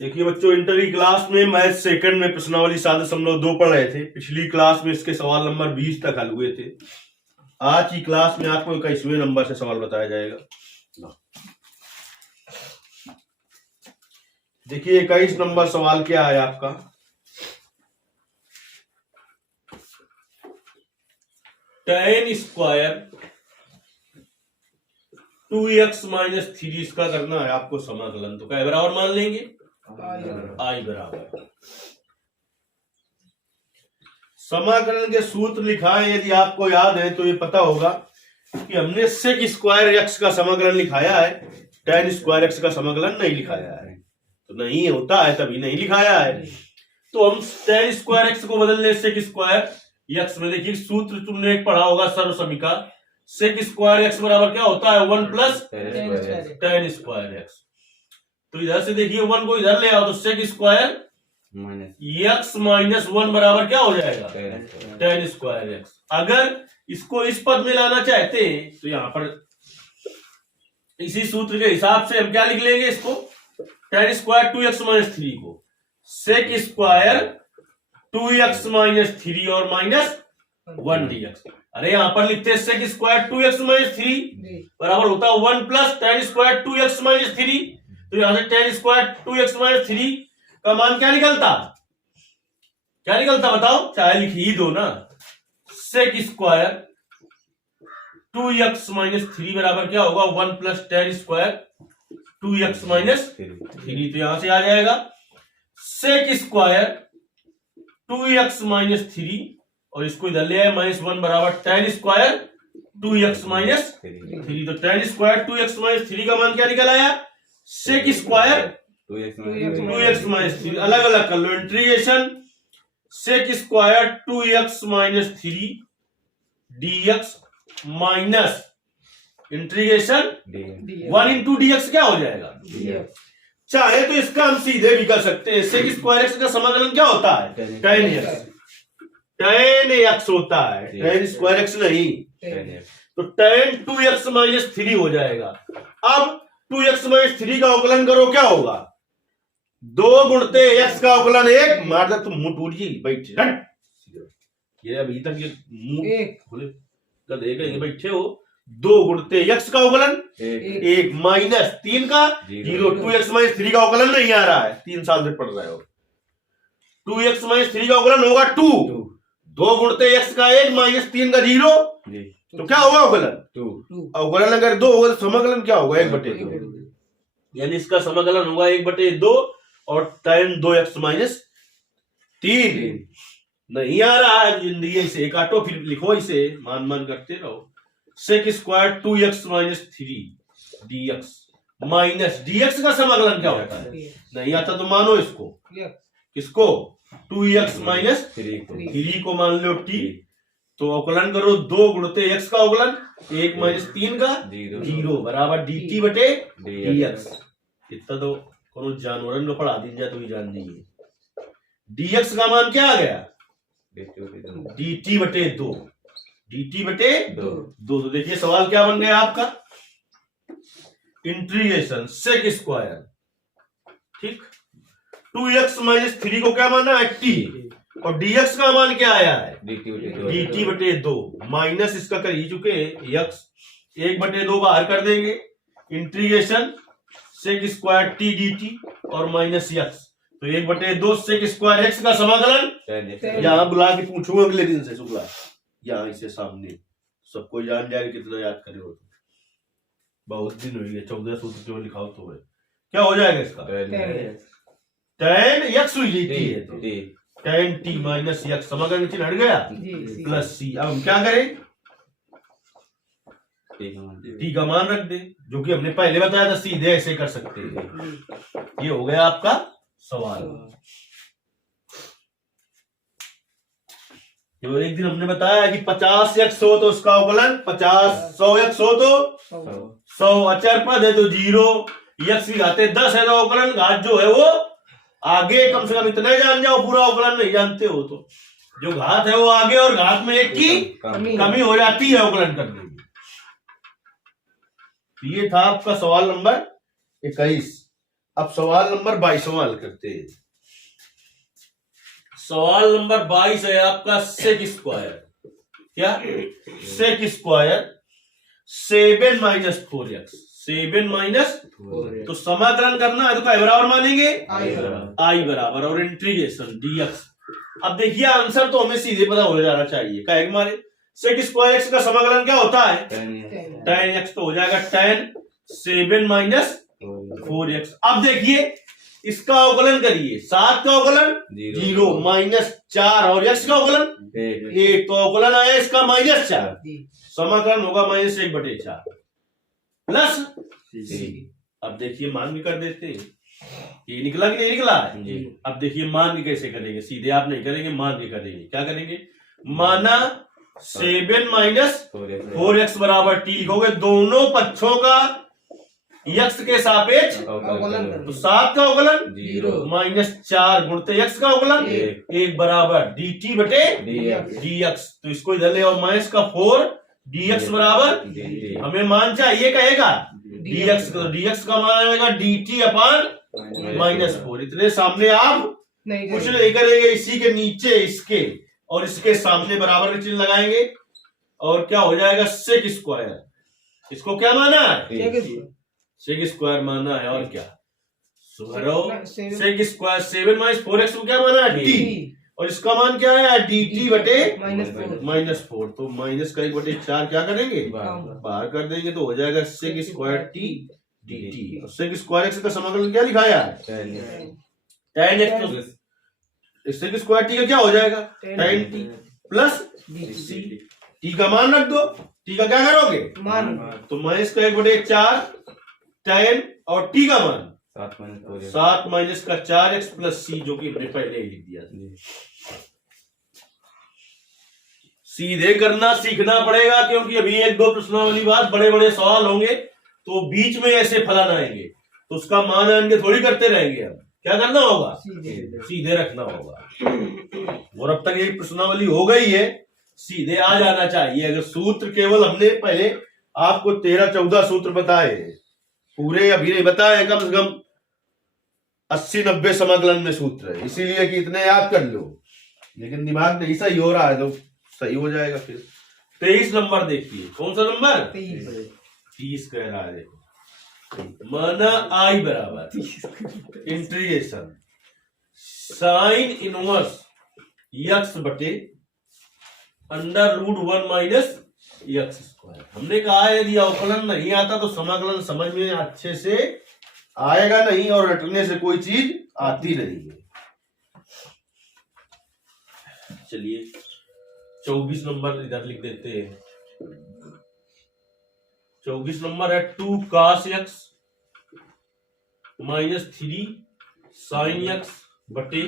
देखिए बच्चों, इंटर की क्लास में मैथ सेकंड में प्रश्नावली 7.2 पढ़ रहे थे। पिछली क्लास में इसके सवाल नंबर 20 तक हल हुए थे। आज की क्लास में आपको 21वें नंबर से सवाल बताया जाएगा। देखिए 21 नंबर सवाल क्या है आपका। tan स्क्वायर 2x माइनस 3 इसका करना है आपको समाकलन। तो क्या बराबर मान लेंगे, आई बराबर समाकलन के सूत्र लिखा है। यदि आपको याद है तो ये पता होगा कि हमने सेक स्क्वायर एक्स का समाकलन लिखाया है, tan स्क्वायर एक्स का समाकलन नहीं लिखाया है। तो नहीं होता है तभी नहीं लिखाया है। तो हम tan स्क्वायर एक्स को बदल ले सेक स्क्वायर एक्स में। देखिए सूत्र तुमने एक पढ़ा होगा सर्व समीका, सेक स्क्वायर एक्स बराबर क्या होता है 1 प्लस tan स्क्वायर एक्स। तो इधर से देखिए 1 को इधर ले आओ तो सेक स्क्वायर एक्स माइनस 1 बराबर क्या हो जाएगा tan स्क्वायर एक्स। अगर इसको इस पद में लाना चाहते हैं तो यहां पर इसी सूत्र के हिसाब से हम क्या लिख लेंगे, इसको tan स्क्वायर 2x माइनस 3 को सेक स्क्वायर 2x माइनस 3 और माइनस 1 dx। अरे यहां पर लिखते हैं सेक स्क्वायर 2x माइनस 3 बराबर होता है 1 plus tan square 2x minus 3। तो यहां से tan स्क्वायर 2x माइनस 3 का मान क्या निकलता बताओ, चाहे लिख ही दो ना। सेक स्क्वायर 2x माइनस 3 बराबर क्या होगा 1 plus tan square 2x minus 3। तो यहां से आ जाएगा सेक स्क्वायर 2x माइनस 3 और इसको इधर ले आए माइनस 1 बराबर tan स्क्वायर 2x माइनस 3। तो tan स्क्वायर 2x माइनस 3 का मान क्या निकल आया, सेक स्क्वायर 2x माइनस 3। अलग अलग कर लो, integration sec square 2x minus 3 dx minus integration 1 into dx क्या हो जाएगा। चाहे तो इसका हम सीधे भी कर सकते हैं। सेक स्क्वायर एक्स का समाकलन क्या होता है tan x होता है, tan स्क्वायर एक्स नहीं। तो tan 2x माइनस 3 हो जाएगा। अब 2x माइनस 3 का अवकलन करो, क्या होगा 2 गुणते x का अवकलन 1। मार दे तुम मुंह टूट जी बैठ। ये अभी तक ये मुंह खोले गधे बैठे हो। 2 गुणते x का अवकलन 1 माइनस 3 का 0। 2x माइनस 3 का अवकलन नहीं आ रहा है, 3 साल से पढ़ रहे हो। 2x माइनस 3 का अवकलन होगा 2। 2 गुणते x का 1 माइनस 3 का 0। तो क्या होगा अवकलन 2। अवकलन अगर 2 होगा तो समाकलन क्या होगा 1/2। यानी इसका समाकलन होगा 1/2 और tan 2x माइनस 3। नहीं आ रहा है जिंदगी से काटो, फिर लिखो इसे, मान करते रहो। Sec square 2x minus 3 dx minus dx का समाकलन क्या होता है, नहीं आता तो मानो इसको, किसको 2x माइनस 3 को मान लो t। तो अवकलन करो 2 गुणते x का अवकलन 1 माइनस 3 का 0 बराबर dt बटे dx। इतना तो कोनो जानवरन को पढ़ा दीजिए तो ही जान जाइए। dx का मान क्या आ गया dt बटे 2। dt बटे 2। तो देखिए सवाल क्या बन गया आपका, इंटीग्रेशन सेक स्क्वायर, ठीक 2x माइनस 3 को क्या माना है t और dx का मान क्या आया है dt बटे 2 माइनस इसका कर ही चुके x 1/2 बाहर कर देंगे। Integration sec square t dt और माइनस x। तो 1/2 सेक स्क्वायर x का समाकलन यहाँ बुला के पूछूंगा अगले दिन से शुक्ला, यहाँ इसे सामने सबको जान जाएगा कितना याद करे हो। बहुत दिन हो गए 14 सूत्र जो लिखाओ तो है क्या हो जाएगा इसका tan x हुई है तो tan t माइनस x समाकलन चिन्ह हट गया प्लस c। अब हम क्या करें t का मान रख दे, जो कि हमने पहले बताया था, सीधे ऐसे कर सकते हैं। ये हो गया आपका सवाल। जो एक दिन हमने बताया कि 50x हो तो उसका अवकलन 50, 100x हो तो 100 अचर पद है तो 0, x की घाते 10 है तो अवकलन घात जो है वो आगे, कम से कम इतना जान जाओ, पूरा अवकलन नहीं जानते हो तो जो घात है वो आगे और घात में 1 की कमी हो जाती है अवकलन करने में। ये था आपका सवाल नंबर 21। अब सवाल नंबर 22 हल करते हैं। सवाल नंबर 22 है आपका सेक स्क्वायर। क्या? Sec square 7 minus 4x, 7 minus, तो समाकलन करना है तो क्या बराबर मानेंगे? आई बराबर और इंटीग्रेशन dx। अब देखिए आंसर तो हमें सीधे पता हो जाना चाहिए। क्या है हमारे सेक स्क्वायर x का समाकलन क्या होता है? tan x, तो हो जाएगा tan 7 माइनस 4x। अब देखिए इसका अवकलन करिए, 7 का अवकलन 0 माइनस 4 और x का अवकलन 1, तो अवकलन आया इसका -4, समाकलन होगा -1/4 प्लस c। अब देखिए मान के कर देते हैं, ये निकला कि नहीं निकला है? अब देखिए मान के कैसे करेंगे, सीधे आप नहीं करेंगे, मान के करेंगे। क्या करेंगे? माना 7 माइनस 4x बराबर t लिखोगे, दोनों पक्षों का x के सापेक्ष अवकलन, तो 7 का अवकलन 0 माइनस 4 गुणते x का अवकलन 1 बराबर dt बटे dx। तो इसको इधर ले आओ, माइनस का 4 dx बराबर dt। हमें मान चाहिए कहेगा dx, तो dx का मान आएगा dt अपान -4। इतने सामने आप कुछ नहीं करेंगे, इसी के नीचे इसके और इसके सामने बराबर का चिन्ह लगाएंगे और क्या हो जाएगा? Sec square. इसको क्या माना है? सेक स्क्वायर माना है, और क्या सेक स्क्वायर 7 माइनस 4x को क्या माना है? t, और इसका मान क्या है? dt बटे -4। तो -1/4 क्या करेंगे? बाहर कर देंगे, तो हो जाएगा सेक स्क्वायर t dt। और सेक स्क्वायर x का समाकलन क्या लिखाया है? tan x, तो सेक स्क्वायर t का क्या हो जाएगा? tan t plus c। t का मान रख दो, t का क्या करोगे? मान, तो -1/4 tan और t का मान 7 माइनस का 4x प्लस c, जो कि हमने पहले ही लिख दिया। सीधे करना सीखना पड़ेगा, क्योंकि अभी 1-2 प्रश्नावली बाद बड़े बड़े सवाल होंगे, तो बीच में ऐसे फलन आएंगे, तो उसका मान आएंगे थोड़ी करते रहेंगे। अब क्या करना होगा? सीधे रखना होगा। और अब तक एक प्रश्नावली हो गई है, सीधे आ जाना चाहिए। अगर सूत्र केवल हमने पहले आपको 13-14 सूत्र बताए, पूरे अभी नहीं बताए, कम से कम 80-90 समाकलन में सूत्र है, इसीलिए कि इतने याद कर लो। लेकिन दिमाग नहीं सही हो रहा है तो सही हो जाएगा फिर। 23 नंबर देखिए, कौन सा नंबर? 30 कह रहा है। देखो माना आई बराबर इंटीग्रेशन साइन इनवर्स x बटे √1 माइनस x स्क्वायर। हमने कहा है यदि अवकलन नहीं आता तो समाकलन समझ में अच्छे से आएगा नहीं, और रटने से कोई चीज आती नहीं है। चलिए 24 नंबर इधर लिख देते हैं। 24 नंबर है 2 cos x -3 sin x बटे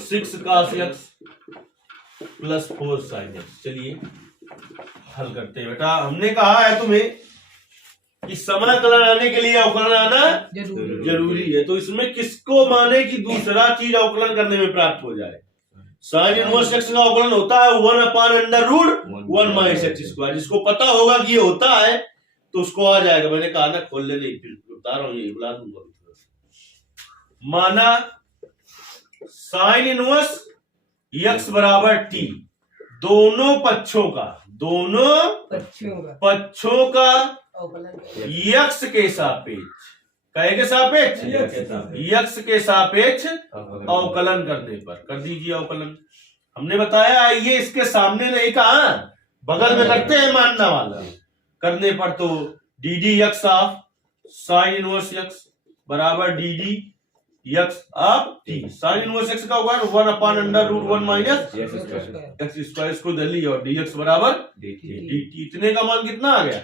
6 cos x plus 4 sin x। चलिए हल करते हैं। बेटा हमने कहा है तुम्हें कि समाकलन आने के लिए अवकलन आना जरूरी है, तो इसमें किसको माने कि दूसरा चीज अवकलन करने में प्राप्त हो जाए? साइन इनवर्स x का अवकलन होता है 1/√1 माइनस x स्क्वायर। जिसको पता होगा कि ये होता है तो उसको आ जाएगा। मैंने कहा ना खोल ले, नहीं फिर बता रहा हूं, ये बुला दूंगा। माना साइन इनवर्स x बराबर t, दोनों पक्षों का x के सापेक्ष, कहे के सापेक्ष x के सापेक्ष अवकलन करने पर कर दीजिए अवकलन। हमने बताया ये इसके सामने नहीं कहा, बगल में करते हैं मानना वाला। करने पर तो dd x of sine inverse x बराबर dd x of t। Sine inverse x का होगा 1/√1 माइनस x स्क्वायर, इसको दे लिया, और dx बराबर dt। इतने का मान कितना आ गया?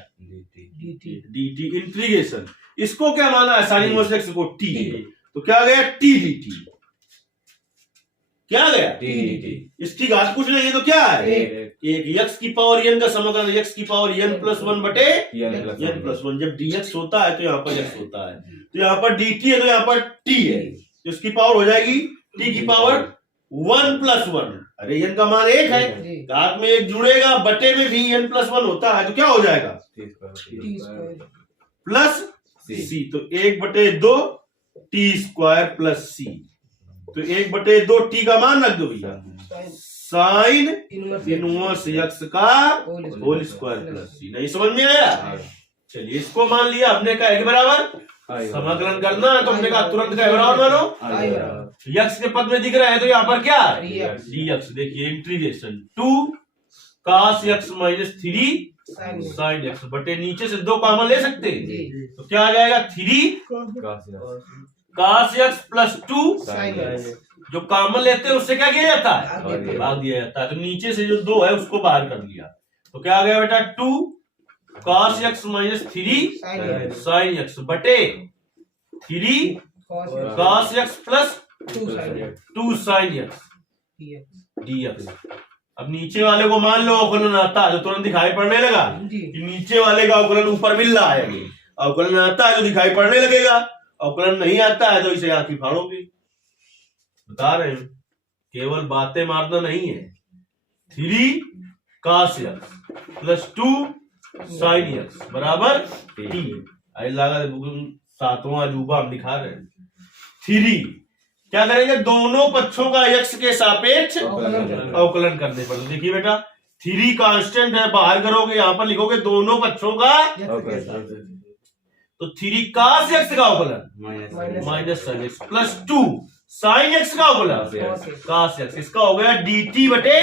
dt integration. इसको क्या माना है? साइन इनवर्स x को t, तो क्या गया? t dt। क्या गया? t dt। इसकी घात कुछ नहीं है तो क्या है? एक x की पावर n का समाकलन x की पावर n+1 बटे n+1। जब dx होता है तो यहाँ पर x होता है, तो यहाँ पर dt है तो यहाँ पर t है, तो इसकी पावर हो जाएगी t की पावर 1+1। अरे n का मान 1 है, घात में 1 जुड़ेगा, बटे में भी n+1 होता है, तो क्या हो जाएगा? प्लस सी, तो 1/2 टी स्क्वायर प्लस सी, तो 1/2 टी का मान रख दो भैया, साइन इनवर्स एक्स का होल स्क्वायर प्लस सी। नहीं समझ में आया? चलिए इसको मान लिया हमने का एक बराबर समाकलन करना है, तो हमने कहा तुरंत का बराबर मानो, यक्स के पद में दिख रहा है तो यहाँ पर क्या डी एक्स। देखिए integration 2 cos x minus 3 sine x बटे नीचे से 2 कॉमन ले सकते हैं, तो क्या आ जाएगा 3 cos x प्लस 2 जो कॉमन लेते हैं उससे क्या किया जाता है, भाग दिया जाता है। तो नीचे से जो 2 है उसको बाहर कर लिया, तो क्या आ गया बेटा 2 cos x minus 3 sine x बटे 3 cos x plus 2 sine x dx। अब नीचे वाले को मान लो अवकलन आता है तो तुरंत दिखाई पड़ने लगा कि नीचे वाले का अवकलन ऊपर मिल रहा है, अवकलन आता है तो दिखाई पड़ने लगेगा, अवकलन नहीं आता है तो इसे आंखी फाड़ोगे। बता रहे हैं केवल बातें मारना नहीं है। 3 cos x plus 2 sine x बराबर टी, आई लगा 7वां अजूबा हम दिखा रहे हैं। 3 क्या करेंगे, दोनों पक्षों का x के सापेक्ष अवकलन करने पर। देखिए बेटा 3 कांस्टेंट है, बाहर करोगे यहाँ पर लिखोगे दोनों पक्षों का, तो 3 cos x का अवकलन minus sine x plus 2 sine x का अवकलन cos x, इसका हो गया dt बटे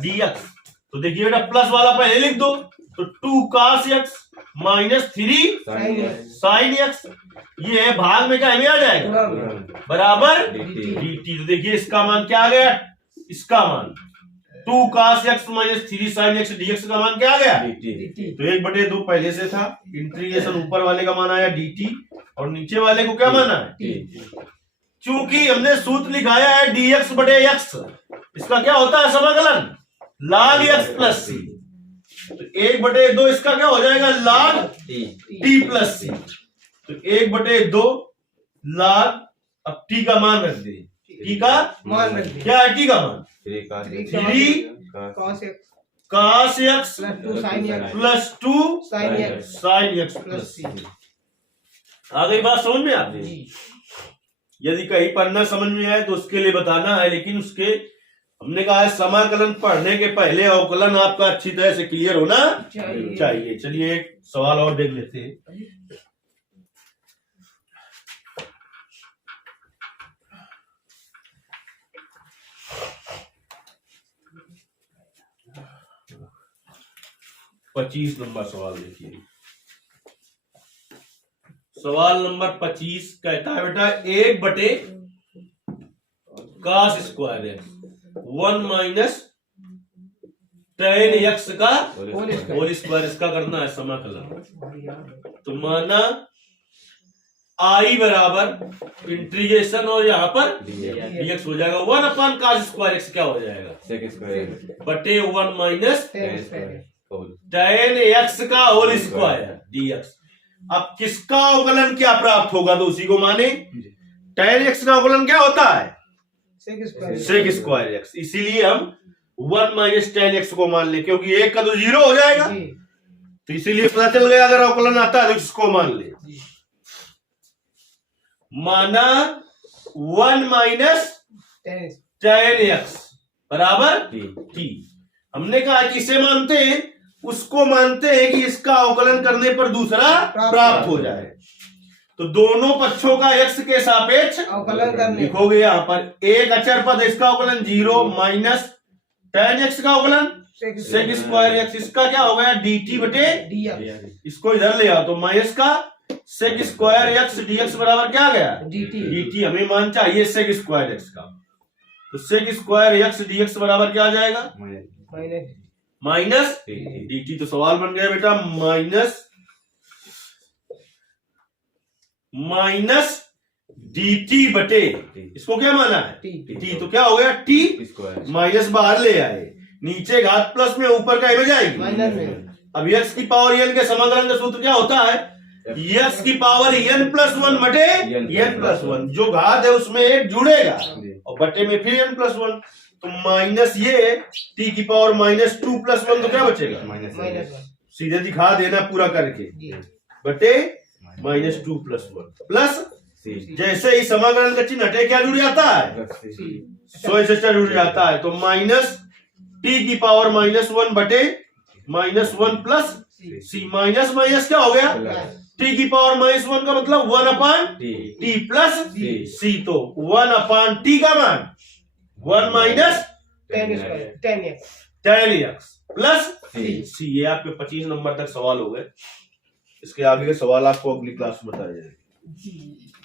dx। तो देखिए बेटा प्लस वाला पहले लिख दो, तो 2 cos x minus 3 sine x, ये है भाग में क्या में आ जाएगा बराबर dt। तो देखिए इसका मान क्या आ गया, इसका मान 2 cos x minus 3 sine x dx का मान क्या आ गया dt। तो 1/2 पहले से था, इंटीग्रेशन ऊपर वाले का मान आया dt और नीचे वाले को क्या माना है, चूंकि हमने सूत्र लिखाया है dx बटे x, इसका क्या होता है समाकलन log x प्लस सी, तो 1/2 इसका क्या हो जाएगा log t प्लस सी, तो 1/2 log, अब t का मान रख दे, t का मान रख दे, क्या है t का मान 3 cos x plus 2 sine x plus C. आ गई बात समझ में? आपने यदि कहीं पर न समझ में आए तो उसके लिए बताना है, लेकिन उसके हमने कहा है समाकलन पढ़ने के पहले अवकलन आपका अच्छी तरह से क्लियर होना चाहिए। चलिए एक सवाल और देख लेते हैं। पच्चीस नंबर सवाल देखिए। सवाल नंबर 25 कहता है बेटा 1/cos square x 1 minus tan x का होल स्क्वायर, इसका करना है समाकलन। तो माना i बराबर इंटीग्रेशन और यहाँ पर dx हो जाएगा 1/cos स्क्वायर x क्या हो जाएगा बटे 1 माइनस tan x का होल स्क्वायर dx। अब किसका अवकलन क्या प्राप्त होगा तो उसी को माने। tan x का अवकलन क्या होता है सेक स्क्वायर x, इसीलिए हम 1 माइनस tan x को मान ले, क्योंकि 1 का तो 0 हो जाएगा, तो इसीलिए पता चल गया अगर अवकलन आता है तो इसको मान ले। माना 1 माइनस tan x बराबर t, हमने कहा कि इसे मानते हैं, उसको मानते हैं कि इसका अवकलन करने पर दूसरा प्राप्त हो जाए। तो दोनों पक्षों का x के सापेक्ष अवकलन करने लिखोगे यहाँ पर, एक अचर पद इसका अवकलन 0 माइनस tan x का अवकलन सेक स्क्वायर x, इसका क्या हो गया dt बटे dx, इसको इधर ले आओ तो माइनस का सेक स्क्वायर x dx बराबर क्या आ गया dt, हमें मान चाहिए सेक स्क्वायर x का, तो सेक स्क्वायर x dx बराबर क्या आ जाएगा माइनस dt। तो सवाल बन गया बेटा माइनस dt बटे, इसको क्या माना है t, तो क्या हो गया t माइनस बाहर ले आए, नीचे घात प्लस में ऊपर का में जाएगी माइनस में। अब x की पावर n के समाकलन का सूत्र क्या होता है, x की पावर n प्लस 1 बटे n प्लस 1, जो घात है उसमें एक जुड़ेगा और बटे में फिर n प्लस 1, तो माइनस ये t की पावर माइनस 2 प्लस 1, तो क्या बचेगा माइनस, सीधे दिखा देना पूरा करके बटे माइनस 2 प्लस 1 प्लस सी जैसे ही समाकलन का चिन्ह हटे क्या जुड़ जाता है, सो से जुड़ जाता है। तो माइनस टी की पावर -1 बटे -1 प्लस सी, माइनस माइनस क्या हो गया, टी की पावर -1 का मतलब 1 अपान टी प्लस सी। तो 1 अपान टी का मान 1 माइनस tan x प्लस सी। ये आपके 25 नंबर तक सवाल हो गए। इसके आगे के सवाल आपको अगली क्लास में बताए जाएंगे।